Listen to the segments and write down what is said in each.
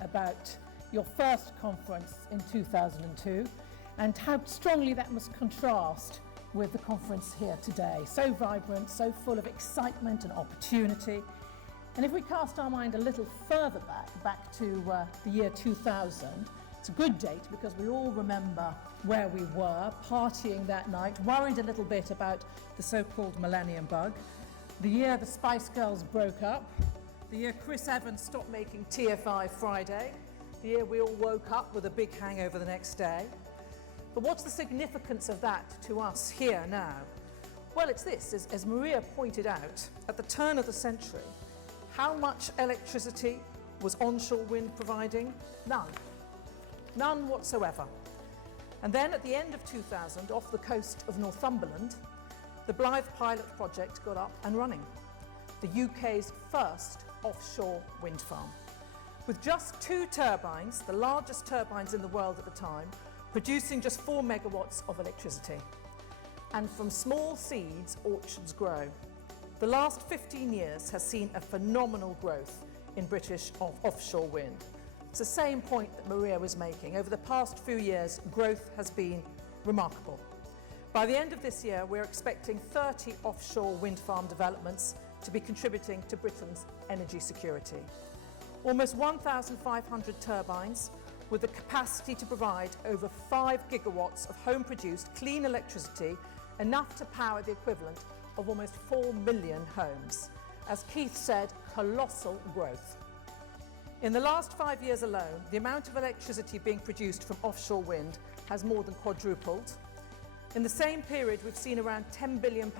about your first conference in 2002 and how strongly that must contrast with the conference here today. So vibrant, so full of excitement and opportunity. And if we cast our mind a little further back to the year 2000, it's a good date because we all remember where we were, partying that night, worried a little bit about the so-called millennium bug, the year the Spice Girls broke up, the year Chris Evans stopped making TFI Friday, the year we all woke up with a big hangover the next day. But what's the significance of that to us here now? Well, it's this, as Maria pointed out, at the turn of the century, how much electricity was onshore wind providing? None. None whatsoever. And then at the end of 2000, off the coast of Northumberland, the Blythe pilot project got up and running, the UK's first offshore wind farm. With just 2 turbines, the largest turbines in the world at the time, producing just 4 megawatts of electricity. And from small seeds, orchards grow. The last 15 years has seen a phenomenal growth in British offshore wind. It's the same point that Maria was making. Over the past few years, growth has been remarkable. By the end of this year, we're expecting 30 offshore wind farm developments to be contributing to Britain's energy security. Almost 1,500 turbines with the capacity to provide over 5 gigawatts of home-produced clean electricity, enough to power the equivalent of almost 4 million homes. As Keith said, colossal growth. In the last 5 years alone, the amount of electricity being produced from offshore wind has more than quadrupled. In the same period, we've seen around £10 billion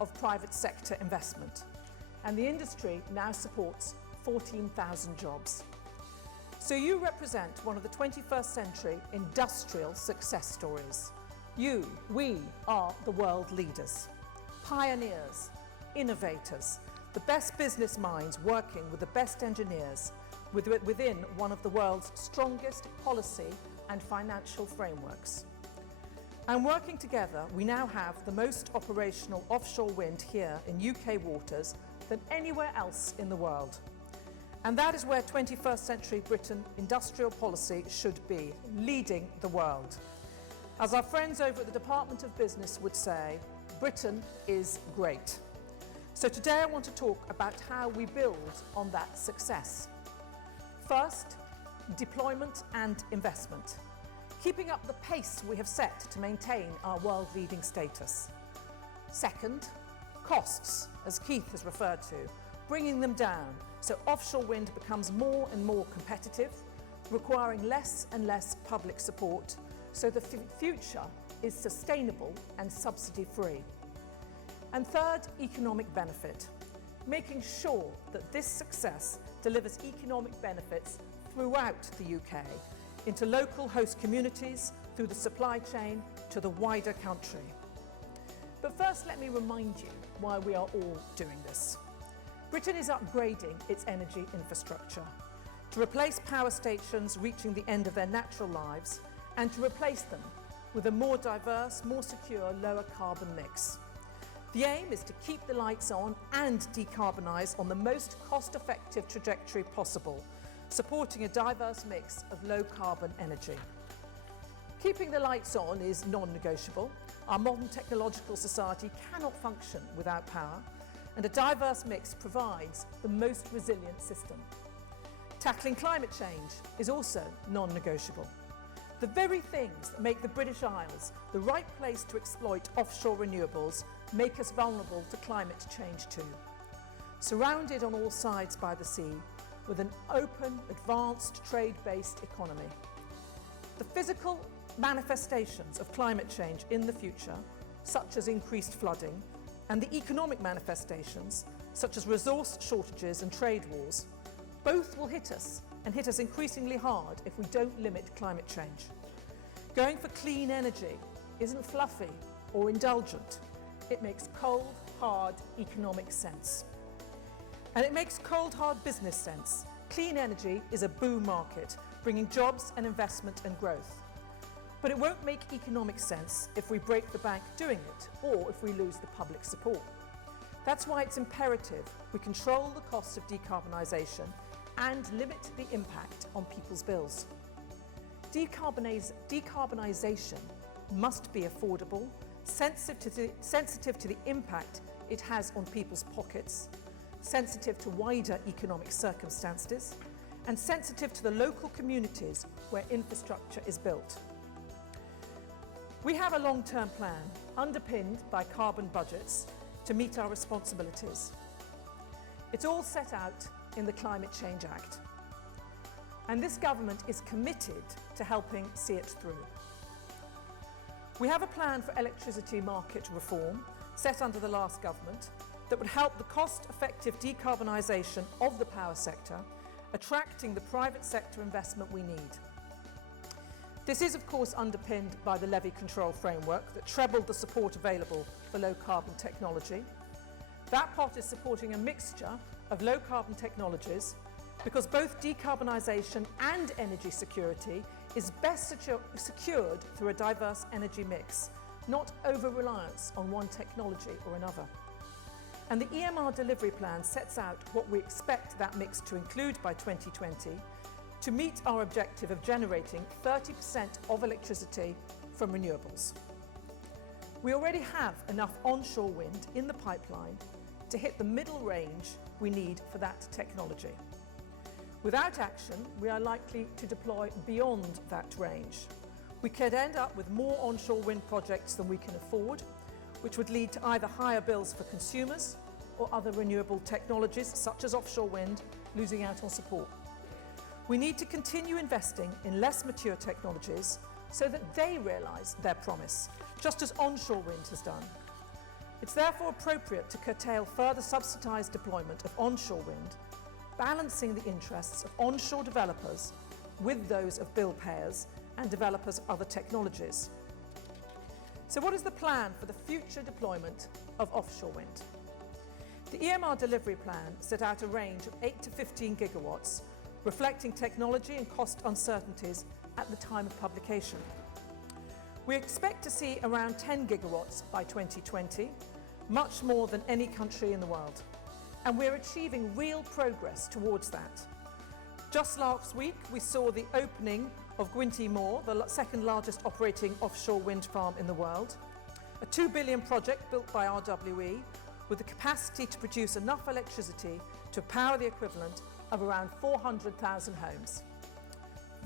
of private sector investment. And the industry now supports 14,000 jobs. So you represent one of the 21st century industrial success stories. We are the world leaders, pioneers, innovators, the best business minds working with the best engineers within one of the world's strongest policy and financial frameworks. And working together, we now have the most operational offshore wind here in UK waters than anywhere else in the world. And that is where 21st century Britain industrial policy should be, leading the world. As our friends over at the Department of Business would say, Britain is great. So today I want to talk about how we build on that success. First, deployment and investment, keeping up the pace we have set to maintain our world-leading status. Second, costs, as Keith has referred to, bringing them down so offshore wind becomes more and more competitive, requiring less and less public support, so the future is sustainable and subsidy-free. And third, economic benefit, making sure that this success delivers economic benefits throughout the UK, into local host communities, through the supply chain to the wider country. But first, let me remind you why we are all doing this. Britain is upgrading its energy infrastructure to replace power stations reaching the end of their natural lives and to replace them with a more diverse, more secure, lower carbon mix. The aim is to keep the lights on and decarbonise on the most cost-effective trajectory possible, supporting a diverse mix of low-carbon energy. Keeping the lights on is non-negotiable. Our modern technological society cannot function without power, and a diverse mix provides the most resilient system. Tackling climate change is also non-negotiable. The very things that make the British Isles the right place to exploit offshore renewables make us vulnerable to climate change too. Surrounded on all sides by the sea, with an open, advanced, trade-based economy. The physical manifestations of climate change in the future, such as increased flooding, and the economic manifestations, such as resource shortages and trade wars, both will hit us, and hit us increasingly hard if we don't limit climate change. Going for clean energy isn't fluffy or indulgent. It makes cold, hard economic sense. And it makes cold, hard business sense. Clean energy is a boom market, bringing jobs and investment and growth. But it won't make economic sense if we break the bank doing it, or if we lose the public support. That's why it's imperative we control the costs of decarbonisation and limit the impact on people's bills. Decarbonisation must be affordable, sensitive to the impact it has on people's pockets, sensitive to wider economic circumstances, and sensitive to the local communities where infrastructure is built. We have a long-term plan underpinned by carbon budgets to meet our responsibilities. It's all set out in the Climate Change Act, and this government is committed to helping see it through. We have a plan for electricity market reform set under the last government that would help the cost-effective decarbonisation of the power sector, attracting the private sector investment we need. This is of course underpinned by the levy control framework that trebled the support available for low carbon technology. That pot is supporting a mixture of low carbon technologies because both decarbonisation and energy security is best secured through a diverse energy mix, not over-reliance on one technology or another. And the EMR delivery plan sets out what we expect that mix to include by 2020 to meet our objective of generating 30% of electricity from renewables. We already have enough onshore wind in the pipeline to hit the middle range we need for that technology. Without action, we are likely to deploy beyond that range. We could end up with more onshore wind projects than we can afford, which would lead to either higher bills for consumers or other renewable technologies, such as offshore wind, losing out on support. We need to continue investing in less mature technologies so that they realise their promise, just as onshore wind has done. It's therefore appropriate to curtail further subsidised deployment of onshore wind, balancing the interests of onshore developers with those of bill payers and developers of other technologies. So what is the plan for the future deployment of offshore wind? The EMR delivery plan set out a range of 8 to 15 gigawatts, reflecting technology and cost uncertainties at the time of publication. We expect to see around 10 gigawatts by 2020, much more than any country in the world. And we're achieving real progress towards that. Just last week, we saw the opening of Gwynty Moor, the second largest operating offshore wind farm in the world, a $2 billion project built by RWE with the capacity to produce enough electricity to power the equivalent of around 400,000 homes.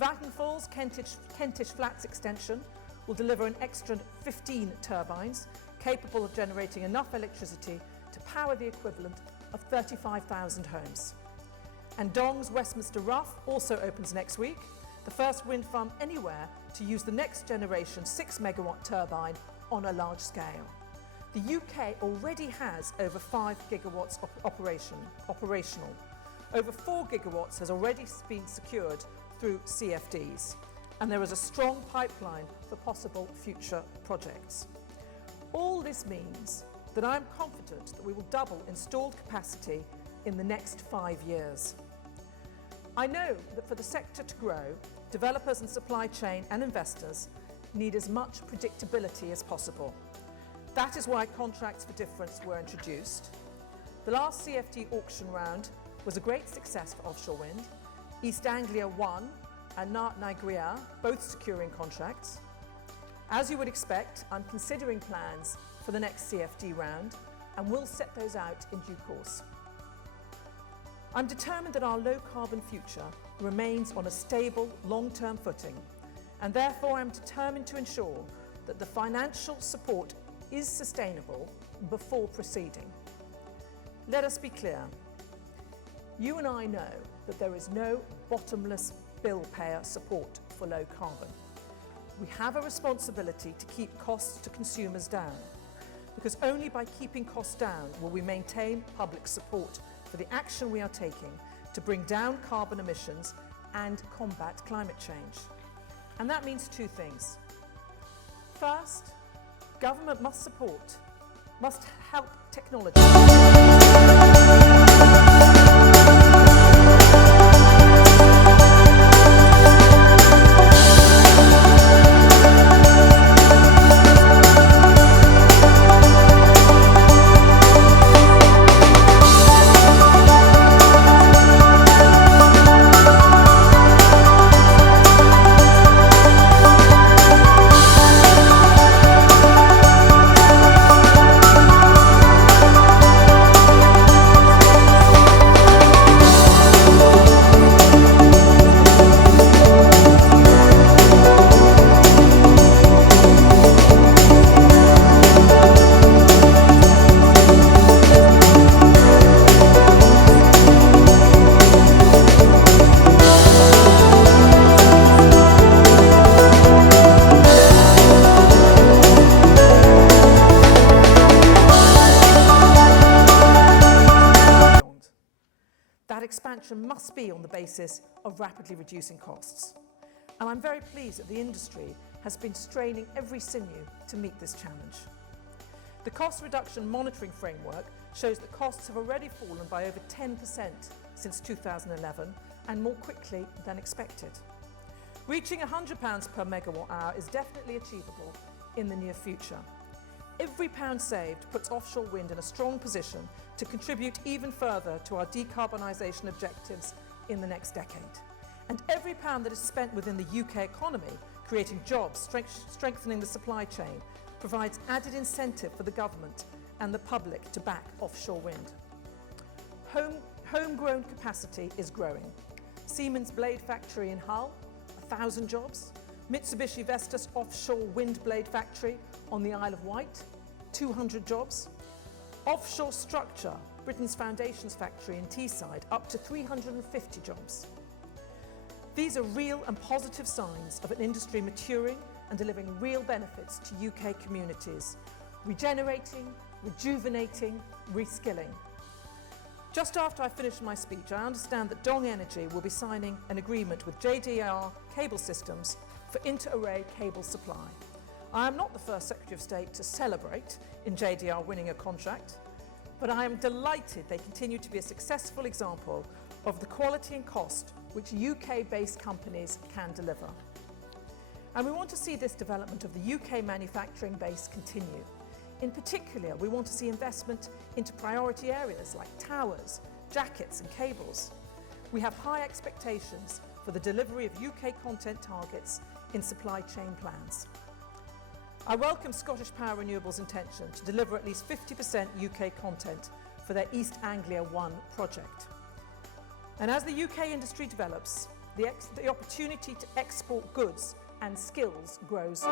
Vattenfall's Kentish Flats extension will deliver an extra 15 turbines capable of generating enough electricity to power the equivalent of 35,000 homes. And Dong's Westminster Rough also opens next week, the first wind farm anywhere to use the next generation 6 megawatt turbine on a large scale. The UK already has over 5 gigawatts operational. Over 4 gigawatts has already been secured through CFDs, and there is a strong pipeline for possible future projects. All this means that I am confident that we will double installed capacity in the next 5 years. I know that for the sector to grow, developers and supply chain and investors need as much predictability as possible. That is why contracts for difference were introduced. The last CFD auction round was a great success for offshore wind. East Anglia won and Nart Nigria both securing contracts. As you would expect, I'm considering plans for the next CFD round and will set those out in due course. I'm determined that our low-carbon future remains on a stable, long-term footing, and therefore I'm determined to ensure that the financial support is sustainable before proceeding. Let us be clear. You and I know that there is no bottomless bill payer support for low carbon. We have a responsibility to keep costs to consumers down, because only by keeping costs down will we maintain public support for the action we are taking to bring down carbon emissions and combat climate change. And that means two things. First, government must help technology. basis of rapidly reducing costs. And I'm very pleased that the industry has been straining every sinew to meet this challenge. The cost reduction monitoring framework shows that costs have already fallen by over 10% since 2011 and more quickly than expected. Reaching £100 per megawatt hour is definitely achievable in the near future. Every pound saved puts offshore wind in a strong position to contribute even further to our decarbonisation objectives in the next decade. And every pound that is spent within the UK economy, creating jobs, strengthening the supply chain, provides added incentive for the government and the public to back offshore wind. Homegrown capacity is growing. Siemens blade factory in Hull, 1,000 jobs. Mitsubishi Vestas offshore wind blade factory on the Isle of Wight, 200 jobs. Offshore structure, Britain's foundations factory in Teesside, up to 350 jobs. These are real and positive signs of an industry maturing and delivering real benefits to UK communities, regenerating, rejuvenating, reskilling. Just after I finish my speech, I understand that Dong Energy will be signing an agreement with JDR Cable Systems for inter-array cable supply. I am not the first Secretary of State to celebrate in JDR winning a contract, but I am delighted they continue to be a successful example of the quality and cost which UK-based companies can deliver. And we want to see this development of the UK manufacturing base continue. In particular, we want to see investment into priority areas like towers, jackets and cables. We have high expectations for the delivery of UK content targets in supply chain plans. I welcome Scottish Power Renewables' intention to deliver at least 50% UK content for their East Anglia 1 project. And as the UK industry develops, the opportunity to export goods and skills grows.